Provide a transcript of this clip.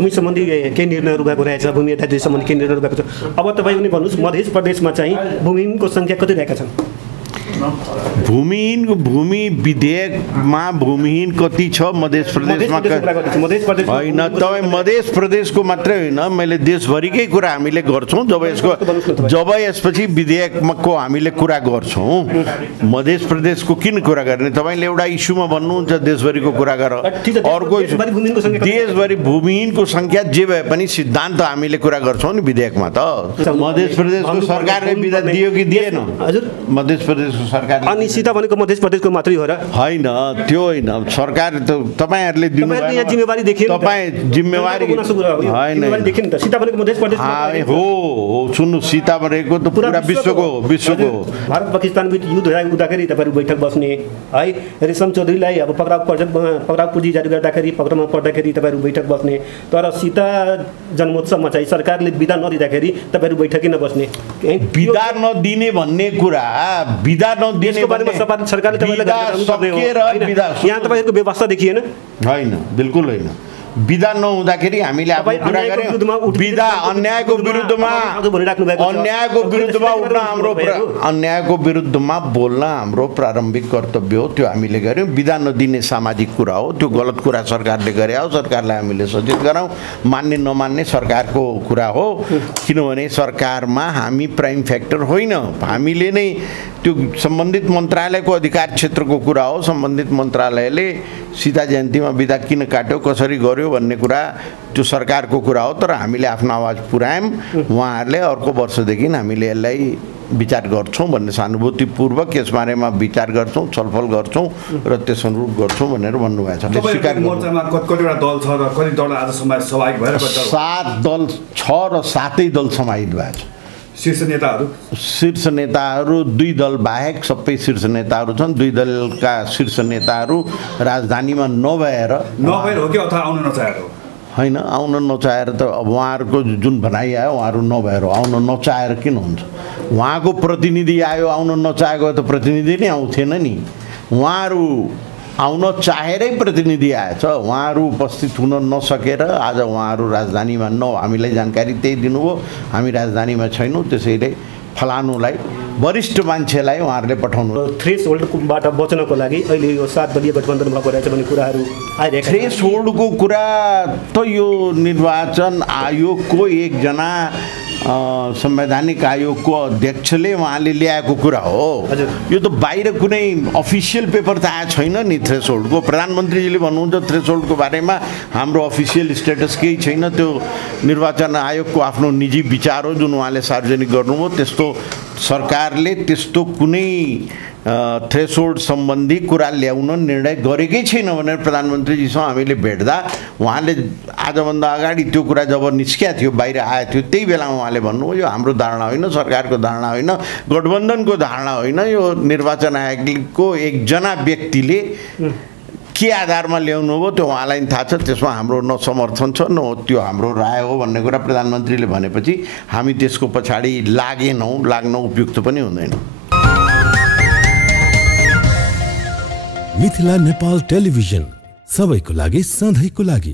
भूमि सम्बन्धी केही निर्णयहरू भएको रहेछ, भूमि यथार्थी सम्बन्धी केही निर्णयहरू भएको छ। अब तपाईँ पनि भन्नुहोस्, मध्य प्रदेशमा चाहिँ भूमिहीनको सङ्ख्या कति रहेका छन्? भूमि विधेयकमा भूमिहीन कति छ मध्य प्रदेशमा? होइन, तपाईँ मध्य प्रदेशको मात्रै होइन, मैले देशभरिकै कुरा हामीले गर्छौँ। जब यसपछि विधेयकको हामीले कुरा गर्छौँ, मध्य प्रदेशको किन कुरा गर्ने? तपाईँले एउटा इस्युमा भन्नुहुन्छ देशभरिको कुरा गर, अर्को देशभरि भूमिहीनको सङ्ख्या जे भए पनि सिद्धान्त हामीले कुरा गर्छौँ नि विधेयकमा। त मध्य प्रदेशको सरकारले विधा दियो कि दिएन? हजुर, मध्य प्रदेशको सरकार। अनि सीता भनेको मध्य प्रदेशको मात्रै हो र? होइन, त्यो होइन। सरकार त तपाईँहरूले दिनुभयो, जिम्मेवारी देखियो। तपाईँ जिम्मेवारी होइन देखिन त। सीता भनेको मध्य प्रदेश हो। सुन्नु, सीता भनेको त पुरा विश्वको भारत पाकिस्तान बीच युद्ध हुँदाखेरि तपाईँहरू बैठक बस्ने है। रेशम चौधरीलाई अब पक्राउ पुँजी जारी गर्दाखेरि, पक्राउमा पर्दाखेरि तपाईँहरू बैठक बस्ने। तर सीता जन्मोत्सवमा चाहिँ सरकारले विधा नदिँदाखेरि तपाईँहरू बैठकै नबस्ने। विधा नदिने भन्ने कुरा, विधा नदिने बारेमा सरकारले तपाईँलाई यहाँ तपाईँहरूको व्यवस्था देखिएन? होइन, बिल्कुल होइन। विधा नहुँदाखेरि हामीले आफ्नो कुरा गर्यौँ। विधा अन्यायको विरुद्धमा बोल्न हाम्रो प्रारम्भिक कर्तव्य हो, त्यो हामीले गर्यौँ। विधा नदिने सामाजिक कुरा हो, त्यो गलत कुरा सरकारले गरे हो, सरकारलाई हामीले सचेत गराउँ। मान्ने नमान्ने सरकारको कुरा हो, किनभने सरकारमा हामी प्राइम फ्याक्टर होइन। हामीले नै त्यो सम्बन्धित मन्त्रालयको अधिकार क्षेत्रको कुरा हो। सम्बन्धित मन्त्रालयले सीता जयन्तीमा विधा किन काट्यो, कसरी गर्यो भन्ने कुरा त्यो सरकारको कुरा हो। तर हामीले आफ्नो आवाज पुर्यायौँ। उहाँहरूले अर्को वर्षदेखि हामीले यसलाई विचार गर्छौँ भन्ने सहानुभूतिपूर्वक यसबारेमा विचार गर्छौँ, छलफल गर्छौँ र त्यस अनुरूप गर्छौँ भनेर भन्नुभएको छ। मोर्चामा कतिवटा दल छ र कति दल आजसम्म सहभागी भएर? 7 दल छ र 7 दल समाहित भएको छ। शीर्ष नेताहरू 2 दल बाहेक सबै शीर्ष नेताहरू छन्। 2 दलका शीर्ष नेताहरू राजधानीमा नभएर हो कि अथवा आउन नचाहेर हो? होइन, आउन नचाहेर त अब उहाँहरूको जुन भनाइ आयो, उहाँहरू नभएर आउन नचाहेर किन हुन्छ? उहाँको प्रतिनिधि आयो, आउन नचाहेको त प्रतिनिधि नै आउँथेन नि। उहाँहरू आउन चाहेरै प्रतिनिधि आएछ। उहाँहरू उपस्थित हुन नसकेर आज उहाँहरू राजधानीमा हामीलाई जानकारी त्यही दिनुभयो, हामी राजधानीमा छैनौँ, त्यसैले फलानुलाई वरिष्ठ मान्छेलाई उहाँहरूले पठाउनु। थ्रेसहोल्डबाट बच्नको लागि अहिले यो 7 दलीय गठबन्धन भएको रहेछ भन्ने कुराहरू आइरहेको छ। थ्रेसहोल्डको कुरा त यो निर्वाचन आयोगको एकजना संवैधानिक आयोगको अध्यक्षले उहाँले ल्याएको कुरा हो। यो त बाहिर कुनै अफिसियल पेपर त आएको छैन नि थ्रेसहोल्डको। प्रधानमन्त्रीजीले भन्नुहुन्छ थ्रेसहोल्डको बारेमा हाम्रो अफिसियल स्टेटस केही छैन, त्यो निर्वाचन आयोगको आफ्नो निजी विचार हो जुन उहाँले सार्वजनिक गर्नुभयो। त्यस्तो सरकारले त्यस्तो कुनै थ्रेसहोल्ड सम्बन्धी कुरा ल्याउन निर्णय गरेकै छैन भनेर प्रधानमन्त्रीजीसँग हामीले भेट्दा उहाँले आजभन्दा अगाडि त्यो कुरा जब निस्किया थियो, बाहिर आएको थियो, त्यही बेलामा उहाँले भन्नुभयो यो हाम्रो धारणा होइन, सरकारको धारणा होइन, गठबन्धनको धारणा होइन, यो निर्वाचन आयोगको एकजना व्यक्तिले के आधारमा ल्याउनु हो त्यो उहाँलाई थाहा छ। त्यसमा हाम्रो न समर्थन छ न त्यो हाम्रो राय हो भन्ने कुरा प्रधानमन्त्रीले भनेपछि हामी त्यसको पछाडि लाग्न उपयुक्त पनि हुँदैन। मिथिला नेपाल टेलिभिजन सबैको लागि सधैँको लागि।